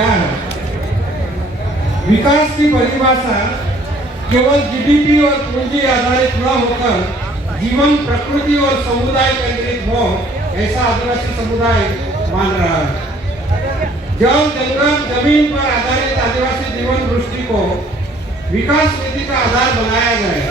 क्या है? विकास की परिभाषा केवल जीडीपी और पूंजी आधारित न होकर जीवन प्रकृति और समुदाय केंद्रित हो, ऐसा आदिवासी समुदाय मान रहा है। जल जंगल जमीन पर आधारित आदिवासी जीवन दृष्टि को विकास नीति का आधार बनाया जाए।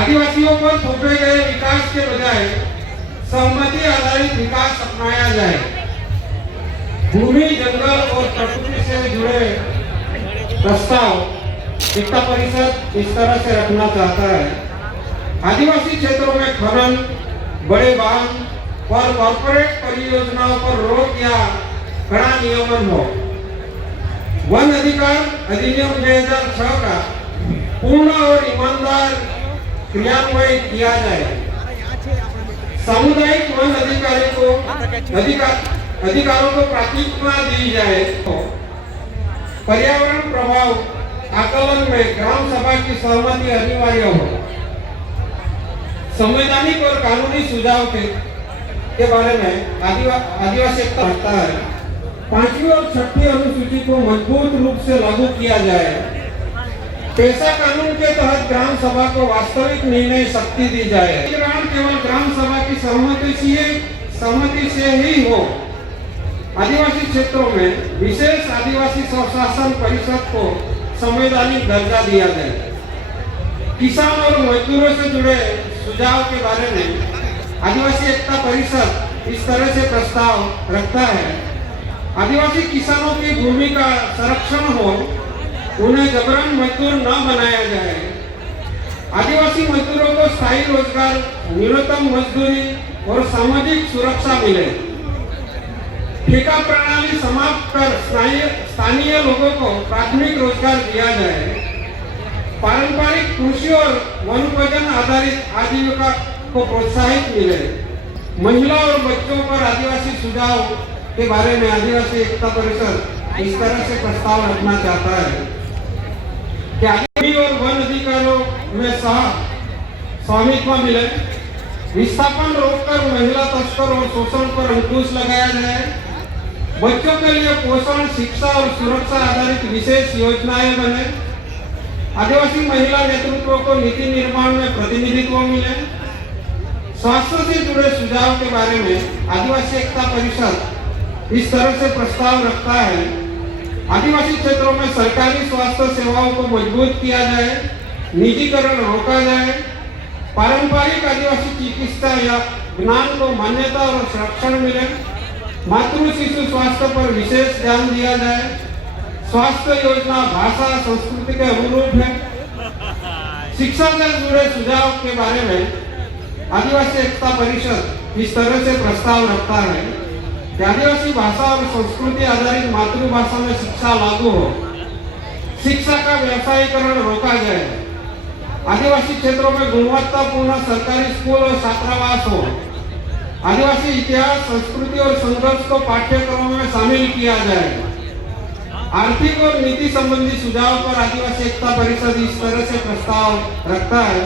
आदिवासियों पर थोपे गए विकास के बजाय सहमति आधारित विकास अपनाया जाए। भूमि जंगल और प्रकृति से जुड़े प्रस्ताव एकता परिषद इस तरह से रखना चाहता है। आदिवासी क्षेत्रों में खनन, बड़े बांध और कॉर्पोरेट परियोजनाओं पर रोक या कड़ा नियमन हो। वन अधिकार अधिनियम 2006 का पूर्ण और ईमानदार क्रियान्वयन किया जाए। सामुदायिक वन अधिकारी को अधिकारों को प्राथमिकता दी जाए। तो पर्यावरण प्रभाव आकलन में ग्राम सभा की सहमति अनिवार्य हो। संवैधानिक और कानूनी सुझाव के बारे में आदिवासी एकता रखता है। 5वीं और 6वीं अनुसूची को मजबूत रूप से लागू किया जाए। पेशा कानून के तहत ग्राम सभा को वास्तविक निर्णय शक्ति दी जाए। केवल ग्राम सभा की सहमति से ही हो। आदिवासी क्षेत्रों में विशेष आदिवासी स्वशासन परिषद को संवैधानिक दर्जा दिया जाए। किसान और मजदूरों से जुड़े सुझाव के बारे में आदिवासी एकता परिषद इस तरह से प्रस्ताव रखता है। आदिवासी किसानों की भूमि का संरक्षण हो, उन्हें जबरन मजदूर न बनाया जाए। आदिवासी मजदूरों को स्थायी रोजगार, न्यूनतम मजदूरी और सामाजिक सुरक्षा मिले। ठेका प्रणाली समाप्त कर स्थानीय लोगों को प्राथमिक रोजगार दिया जाए। पारंपरिक कृषि और वनोपजन आधारित आजीविका को प्रोत्साहित मिले। महिला और बच्चों पर आदिवासी सुझाव के बारे में आदिवासी एकता परिषद इस तरह से प्रस्ताव रखना चाहता है कि आदिवासी और वन अधिकारों में स्वामित्व मिले। विस्थापन रोककर महिला तस्कर और शोषण पर अंकुश लगाया जाए। बच्चों के लिए पोषण, शिक्षा और सुरक्षा आधारित विशेष योजनाएं बने। आदिवासी महिला नेतृत्व को नीति निर्माण में प्रतिनिधित्व मिले। स्वास्थ्य से जुड़े सुझाव के बारे में आदिवासी एकता परिषद इस तरह से प्रस्ताव रखता है। आदिवासी क्षेत्रों में सरकारी स्वास्थ्य सेवाओं को मजबूत किया जाए, निजीकरण रोका जाए। पारंपरिक आदिवासी चिकित्सा या ज्ञान को मान्यता और संरक्षण मिले। मातृ शिशु स्वास्थ्य पर विशेष ध्यान दिया जाए। स्वास्थ्य योजना भाषा संस्कृति के अनुरूप है। शिक्षा से जुड़े सुझाव के बारे में आदिवासी एकता परिषद इस तरह से प्रस्ताव रखता है कि आदिवासी भाषा और संस्कृति आधारित मातृभाषा में शिक्षा लागू हो। शिक्षा का व्यवसायीकरण रोका जाए। आदिवासी क्षेत्रों में गुणवत्तापूर्ण सरकारी स्कूल और छात्रावास हो। आदिवासी इतिहास, संस्कृति और संघर्ष को पाठ्यक्रमों में शामिल किया जाए। आर्थिक और नीति संबंधी सुझाव पर आदिवासी एकता परिषद इस तरह से प्रस्ताव रखता है।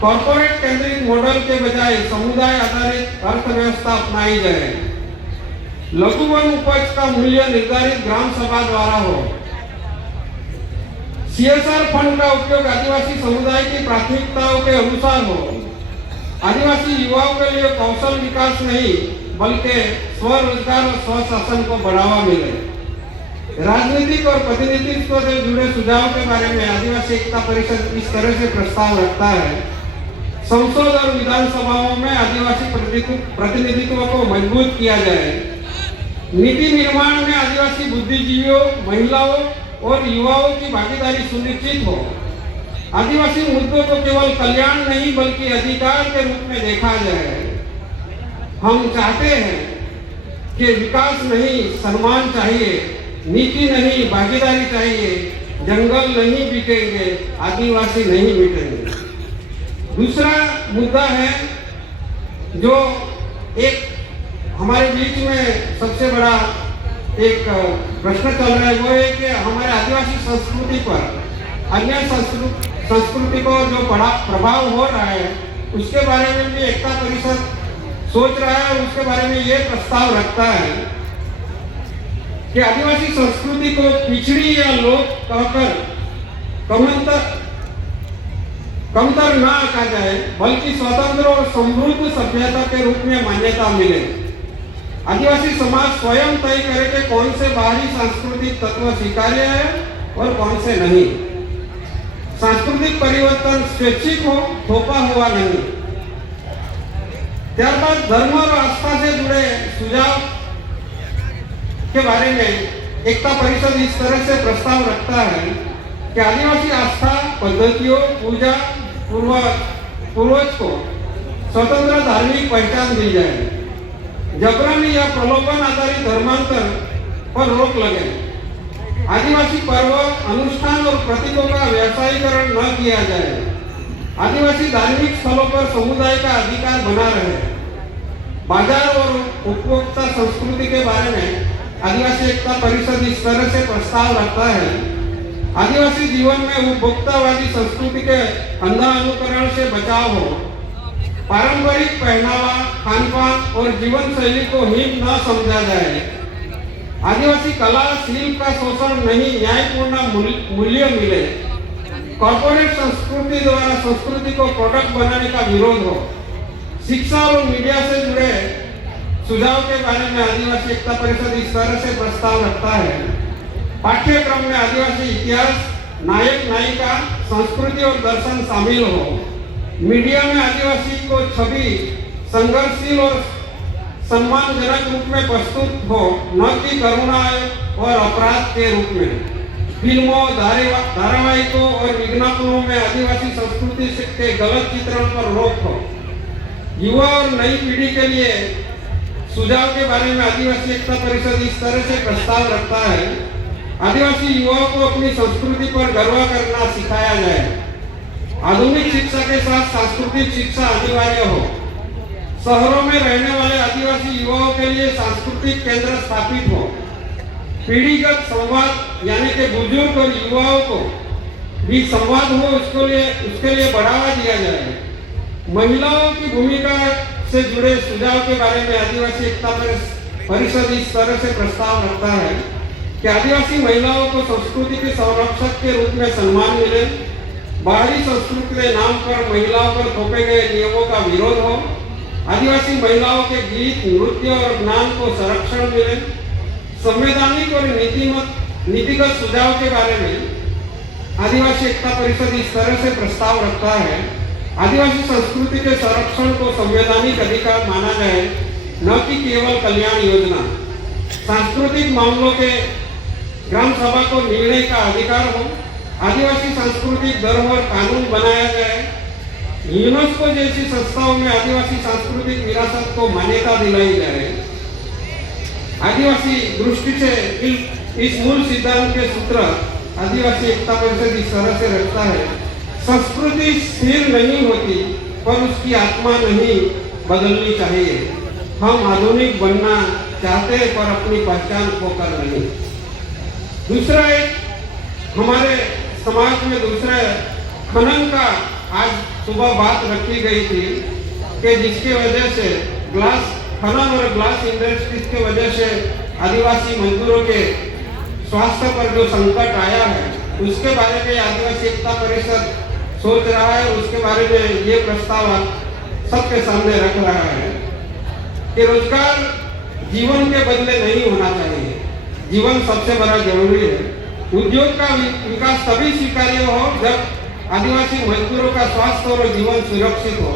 कॉर्पोरेट केंद्रित मॉडल के बजाय समुदाय आधारित अर्थव्यवस्था अपनाई जाए। लघु वन उपज का मूल्य निर्धारित ग्राम सभा द्वारा हो। सीएसआर फंड का उपयोग आदिवासी समुदाय की प्राथमिकताओं के अनुसार हो। आदिवासी युवाओं के लिए कौशल विकास नहीं बल्कि स्वरोजगार और स्वशासन को बढ़ावा मिले। राजनीतिक और प्रतिनिधित्व से जुड़े सुझाव के बारे में आदिवासी एकता परिषद इस तरह से प्रस्ताव रखता है। संसद और विधानसभाओं में आदिवासी प्रतिनिधित्व को मजबूत किया जाए। नीति निर्माण में आदिवासी बुद्धिजीवियों, महिलाओं और युवाओं की भागीदारी सुनिश्चित हो। आदिवासी मुद्दों को केवल कल्याण नहीं बल्कि अधिकार के रूप में देखा जाए। हम चाहते हैं कि विकास नहीं, सम्मान चाहिए। नीति नहीं, भागीदारी चाहिए। जंगल नहीं बिकेंगे, आदिवासी नहीं बिकेंगे। दूसरा मुद्दा है जो एक हमारे बीच में सबसे बड़ा एक प्रश्न चल रहा है, वो है कि हमारे आदिवासी संस्कृति पर अन्य संस्कृति को जो बड़ा प्रभाव हो रहा है उसके बारे में भी एकता परिषद सोच रहा है। उसके बारे में ये प्रस्ताव रखता है कि आदिवासी संस्कृति को पिछड़ी या लोक कहकर कमतर ना आका जाए, बल्कि स्वतंत्र और समृद्ध सभ्यता के रूप में मान्यता मिले। आदिवासी समाज स्वयं तय करे कि कौन से बाहरी सांस्कृतिक तत्व स्वीकार्य है और कौन से नहीं। सांस्कृतिक परिवर्तन स्वैच्छिक हो, थोपा हुआ नहीं। त्यारबाद धर्म और आस्था से जुड़े सुझाव के बारे में एकता परिषद इस तरह से प्रस्ताव रखता है कि आदिवासी आस्था पद्धतियों, पूजा, पूर्वज को स्वतंत्र धार्मिक पहचान दी जाए। जबरन या प्रलोभन आधारित धर्मांतर पर रोक लगे। आदिवासी पर्व, अनुष्ठान और प्रतीकों का व्यवसायीकरण न किया जाए। आदिवासी धार्मिक स्थलों पर समुदाय का अधिकार बना रहे। बाजार और उपभोक्ता संस्कृति के बारे में आदिवासी एकता परिषद इस तरह से प्रस्ताव रखता है। आदिवासी जीवन में उपभोक्तावादी संस्कृति के अंधा अनुकरण से बचाव हो। पारंपरिक पहनावा, खानपान और जीवन शैली को हीन न समझा जाए। आदिवासी कला, शिल्प का शोषण नहीं, न्यायपूर्ण मूल्य मिले। कॉर्पोरेट संस्कृति द्वारा संस्कृति को प्रोडक्ट बनाने का विरोध हो। शिक्षा और मीडिया से जुड़े सुझाव के बारे में आदिवासी एकता परिषद इस तरह से प्रस्ताव रखता है। पाठ्यक्रम में आदिवासी इतिहास, नायक नायिका, संस्कृति और दर्शन शामिल हो। मीडिया में आदिवासी को छवि संघर्षशील और सम्मानजनक रूप में प्रस्तुत हो, न कि करुणा और अपराध के रूप में। फिल्मों, धारावाहिकों और विज्ञापनों में आदिवासी संस्कृति के गलत चित्रण पर रोक हो। युवा और नई पीढ़ी के लिए सुझाव के बारे में आदिवासी एकता परिषद इस तरह से प्रस्ताव रखता है। आदिवासी युवाओं को अपनी संस्कृति पर गर्व करना सिखाया जाए। आधुनिक शिक्षा के साथ सांस्कृतिक शिक्षा अनिवार्य हो। शहरों में रहने वाले आदिवासी युवाओं के लिए सांस्कृतिक केंद्र स्थापित हो। पीढ़ीगत संवाद यानी कि बुजुर्ग और युवाओं को भी संवाद हो, उसके लिए बढ़ावा दिया जाए। महिलाओं की भूमिका से जुड़े सुझाव के बारे में आदिवासी एकता परिषद इस तरह से प्रस्ताव रखता है कि आदिवासी महिलाओं को संस्कृति के संरक्षक के रूप में सम्मान मिले। बाहरी संस्कृति के नाम पर महिलाओं पर थोपे गए नियमों का विरोध हो। आदिवासी महिलाओं के गीत, नृत्य और ज्ञान को संरक्षण मिले। संवैधानिक और नीतिगत सुझाव के बारे में आदिवासी एकता परिषद इस तरह से प्रस्ताव रखता है। आदिवासी संस्कृति के संरक्षण को संवैधानिक अधिकार माना जाए, न कि केवल कल्याण योजना। सांस्कृतिक मामलों के ग्राम सभा को निर्णय का अधिकार हो। आदिवासी सांस्कृतिक धरोहर कानून बनाया जाए। यूनेस्को जैसी संस्थाओं में आदिवासी सांस्कृतिक विरासत को मान्यता दिलाई जाए। आदिवासी दृष्टि से इस मूल सिद्धांत के सूत्र आदिवासी एकता परिषद इस तरह से रखता है। संस्कृति स्थिर नहीं होती, पर उसकी आत्मा नहीं बदलनी चाहिए। हम आधुनिक बनना चाहते हैं, पर अपनी पहचान खोकर नहीं। दूसरा एक हमारे समाज में दूसरा खनन का आज सुबह बात रखी गई थी कि जिसके वजह से खनन और ग्लास इंडस्ट्रीज के वजह से आदिवासी मजदूरों के स्वास्थ्य पर जो संकट आया है, उसके बारे में आदिवासी एकता परिषद सोच रहा है। उसके बारे में ये प्रस्ताव सबके सामने रख रहा है कि रोजगार जीवन के बदले नहीं होना चाहिए। जीवन सबसे बड़ा जरूरी है। उद्योग का विकास तभी स्वीकार्य हो जब आदिवासी मजदूरों का स्वास्थ्य और जीवन सुरक्षित हो।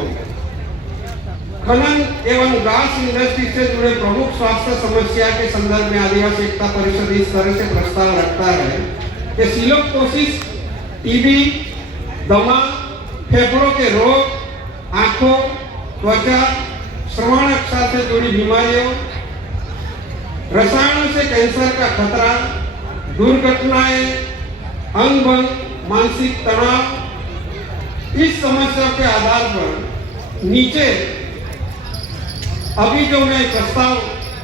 खनन एवं घास इंडस्ट्री से जुड़े प्रमुख स्वास्थ्य समस्या के संदर्भ में आदिवासी एकता परिषद इस तरह से प्रस्ताव रखता है कि सिलोकोसिस, टीबी, दमा, फेफड़ों के रोग, आंखों, त्वचा, श्रवण रक्षा से जुड़ी बीमारियों, रसायनों से कैंसर का खतरा, दुर्घटनाएं, अंग भंग, मानसिक तनाव, इस समस्या के आधार पर नीचे अभी जो मैं प्रस्ताव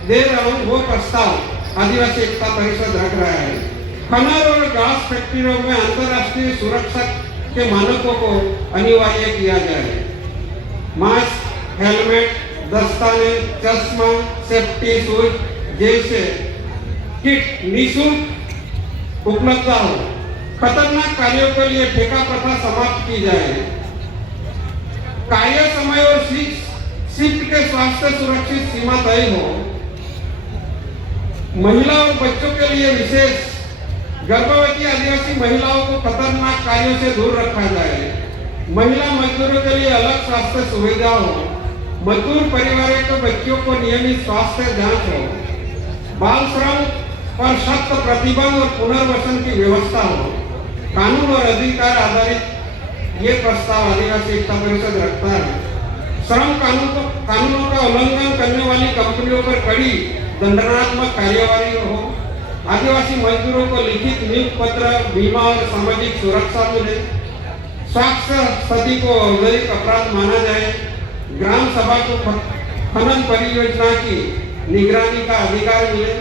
दे रहा हूँ वो प्रस्ताव आदिवासी एकता परिषद रख रहा है। खनन और घास फैक्ट्रियों में अंतर्राष्ट्रीय सुरक्षा के मानकों को अनिवार्य किया जाए। मास्क, हेलमेट, दस्ताने, चश्मा, सेफ्टी शूज जैसे किट निःशुल्क उपलब्धता हो, खतरनाक कार्यों के लिए ठेका प्रथा समाप्त की जाए, कार्य समय और शिफ्ट के स्वास्थ्य सुरक्षित सीमा तय हो, महिला और बच्चों के लिए विशेष गर्भवती आदिवासी महिलाओं को खतरनाक कार्यों से दूर रखा जाए, महिला मजदूरों के लिए अलग स्वास्थ्य सुविधा हो, मजदूर परिवारों के बच्चों को नियमित स्वास्थ्य जांच हो, बाल श्रम पर सख्त प्रतिबंध और पुनर्वसन की व्यवस्था हो, कानून और अधिकार आधारित ये प्रस्ताव आदिवासी एकता परिषद रखता है। श्रम कानूनों का उल्लंघन करने वाली कंपनियों पर कड़ी दंडात्मक कार्यवाही हो, आदिवासी मजदूरों को लिखित नियुक्ति पत्र, बीमा और सामाजिक सुरक्षा मिले, स्वास्थ्य स्थिति को औद्योगिक अपराध माना जाए, ग्राम सभा को खनन परियोजना की निगरानी का अधिकार मिले,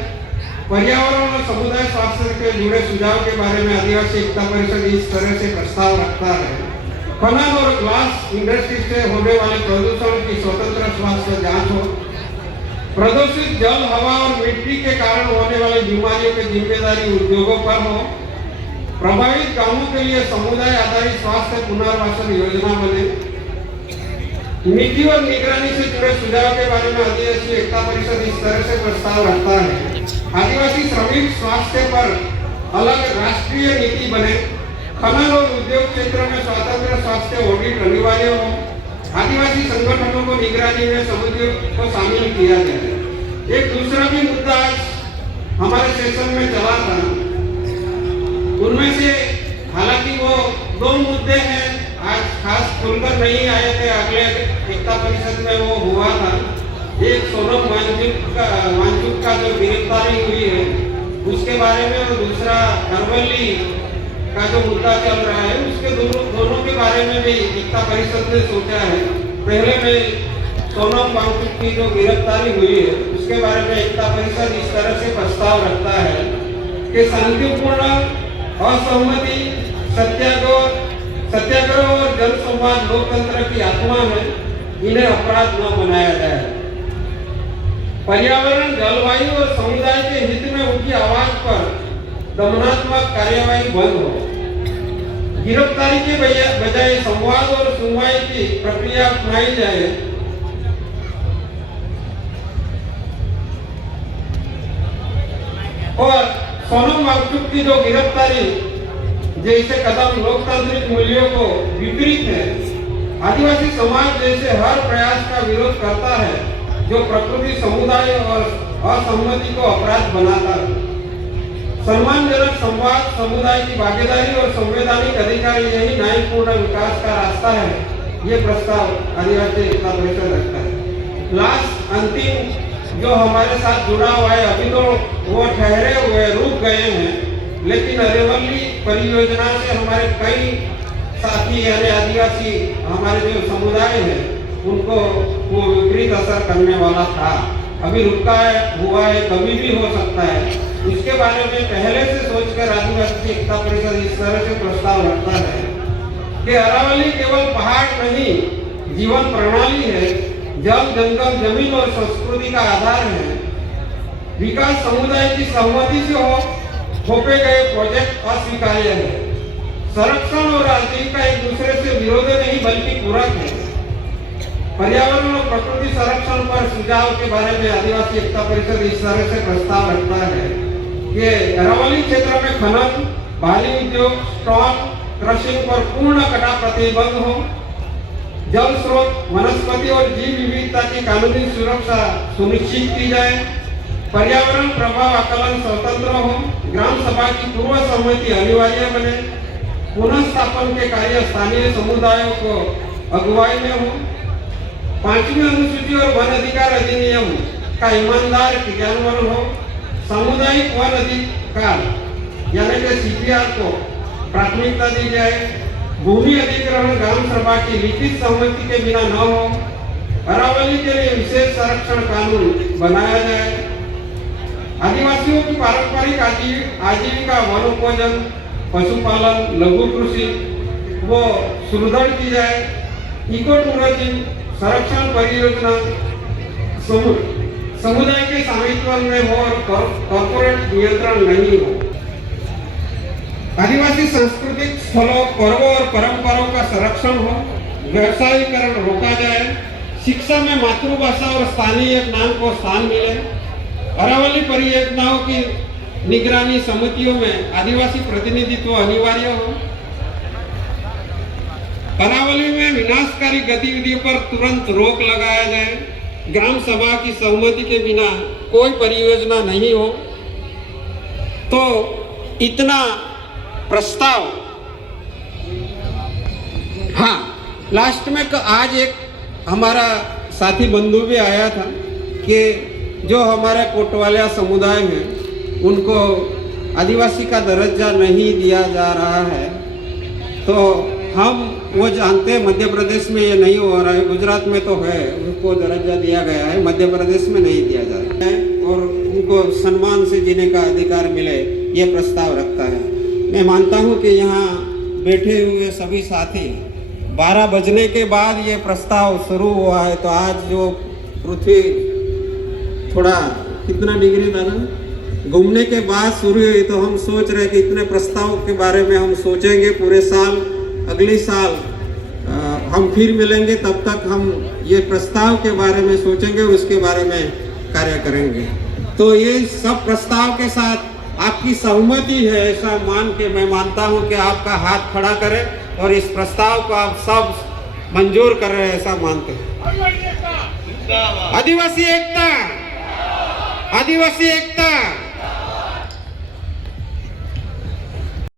पर्यावरण और समुदाय स्वास्थ्य के जुड़े सुझाव के बारे में आदिवासी एकता परिषद इस तरह से प्रस्ताव रखता है। खनन और ग्लास इंडस्ट्री से होने वाले प्रदूषण की स्वतंत्र स्वास्थ्य जांच हो, प्रदूषित जल, हवा और मिट्टी के कारण होने वाली बीमारियों की जिम्मेदारी उद्योगों पर हो, प्रभावित गांवों के लिए समुदाय आधारित स्वास्थ्य पुनर्वासन योजना बने, नीति और निगरानी से जुड़े सुझाव के बारे में आदिवासी एकता परिषद इस तरह से प्रस्ताव रखता है। आदिवासी श्रमिक स्वास्थ्य पर अलग राष्ट्रीय नीति बने, खनन और उद्योग क्षेत्र में स्वतंत्र स्वास्थ्य ऑडिट अनिवार्य हो, आदिवासी संगठनों को निगरानी में समितियों को शामिल किया जाए। एक दूसरा भी मुद्दा आज हमारे सेशन में चला था, उनमें से हालांकि वो 2 मुद्दे हैं, आज खास खुलकर नहीं आए थे, अगले एकता परिषद में वो हुआ था। एक सोनम वांगचुक का जो गिरफ्तारी हुई है उसके बारे में, और दूसरा अरवली का जो मुद्दा चल रहा है उसके दोनों के बारे में भी एकता परिषद ने सोचा है। पहले में सोनम वांगचुक की जो गिरफ्तारी हुई है उसके बारे में एकता परिषद इस तरह से प्रस्ताव रखता है कि शांतिपूर्ण असहमति, सत्याग्रह और जनसंवाद लोकतंत्र की आत्मा है, इन्हें अपराध न बनाया जाए। पर्यावरण, जलवायु और समुदाय के हित में उनकी आवाज पर दमनात्मक कार्यवाही बंद हो, गिरफ्तारी के बजाय संवाद और सुनवाई की प्रक्रिया अपनाई जाए, और सोनम वांगचुक की जो गिरफ्तारी जैसे कदम लोकतांत्रिक मूल्यों को विपरीत है। आदिवासी समाज जैसे हर प्रयास का विरोध करता है जो प्रकृति, समुदाय और असहमति को अपराध बनाता है। सम्मानजनक संवाद, समुदाय की भागीदारी और संवैधानिक अधिकार यही न्यायपूर्ण विकास का रास्ता है, ये प्रस्ताव आदिवासी एकता परिषद रखता है। लास्ट अंतिम जो हमारे साथ जुड़ा हुआ है, अभी तो वो ठहरे हुए रुक गए हैं, लेकिन अरवली परियोजना से हमारे कई साथी यानी आदिवासी हमारे जो समुदाय है उनको वो विपरीत असर करने वाला था, अभी रुका हुआ है, कभी भी हो सकता है। उसके बारे में पहले से सोचकर आदिवासी एकता परिषद इस तरह से प्रस्ताव रखता है कि अरावली केवल पहाड़ नहीं, जीवन प्रणाली है, जल, जंगल, जमीन और संस्कृति का आधार है। विकास समुदाय की सहमति से थोपे गए प्रोजेक्ट अस्वीकार्य है। संरक्षण और आजीविका एक दूसरे से विरोधी नहीं बल्कि पूरक है। पर्यावरण और प्रकृति संरक्षण पर सुझाव के बारे में आदिवासी एकता परिषद इस तरह से प्रस्ताव रखता है कि अरावली क्षेत्र में खनन, भारी उद्योग, स्टॉक क्रशिंग पर पूर्ण कड़ा प्रतिबंध हो, जल स्रोत, वनस्पति और जीव विविधता की कानूनी सुरक्षा सुनिश्चित की जाए, पर्यावरण प्रभाव आकलन स्वतंत्र हो, ग्राम सभा की पूर्व सहमति अनिवार्य बने, पुनर्स्थापन के कार्य स्थानीय समुदायों को अगुवाई में हो, 5वीं अनुसूची और वन अधिकार अधिनियम का ईमानदार क्रियान्वयन हो, सामुदायिक वन अधिकार यानी कि सीपीआर को प्राथमिकता दी जाए, भूमि अधिग्रहण ग्राम सभा की लिखित सहमति के बिना न हो, अरावली के लिए विशेष संरक्षण कानून बनाया जाए, आदिवासियों की पारंपरिक आजीविका वनोपजन, पशुपालन, लघु कृषि वो सुदृढ़ की जाए, इको टूरिज्म, संरक्षण परियोजना, समुदाय के स्वामित्व में हो और कॉर्पोरेट नियंत्रण नहीं हो। आदिवासी सांस्कृतिक स्थलों, पर्वों और परंपराओं का संरक्षण हो, व्यवसायीकरण रोका जाए, शिक्षा में मातृभाषा और स्थानीय ज्ञान को स्थान मिले, अरावली परियोजनाओं की निगरानी समितियों में आदिवासी प्रतिनिधित्व अनिवार्य हो, अरावली में विनाशकारी गतिविधियों पर तुरंत रोक लगाया जाए, ग्राम सभा की सहमति के बिना कोई परियोजना नहीं हो। तो इतना प्रस्ताव। हाँ, लास्ट में आज एक हमारा साथी बंधु भी आया था कि जो हमारे कोटवालिया समुदाय में उनको आदिवासी का दर्जा नहीं दिया जा रहा है, तो हम वो जानते हैं मध्य प्रदेश में ये नहीं हो रहा है, गुजरात में तो है, उनको दर्जा दिया गया है, मध्य प्रदेश में नहीं दिया जा रहा है और उनको सम्मान से जीने का अधिकार मिले, ये प्रस्ताव रखता है। मैं मानता हूँ कि यहाँ बैठे हुए सभी साथी 12 बजने के बाद ये प्रस्ताव शुरू हुआ है, तो आज जो पृथ्वी थोड़ा कितना डिग्री था ना घूमने के बाद शुरू हुई, तो हम सोच रहे कि इतने प्रस्ताव के बारे में हम सोचेंगे पूरे साल, अगले साल हम फिर मिलेंगे, तब तक हम ये प्रस्ताव के बारे में सोचेंगे और उसके बारे में कार्य करेंगे। तो ये सब प्रस्ताव के साथ आपकी सहमति है ऐसा मान के मैं मानता हूँ कि आपका हाथ खड़ा करें और इस प्रस्ताव को आप सब मंजूर कर रहे हैं ऐसा मानते हैं। आदिवासी एकता, आदिवासी एकता।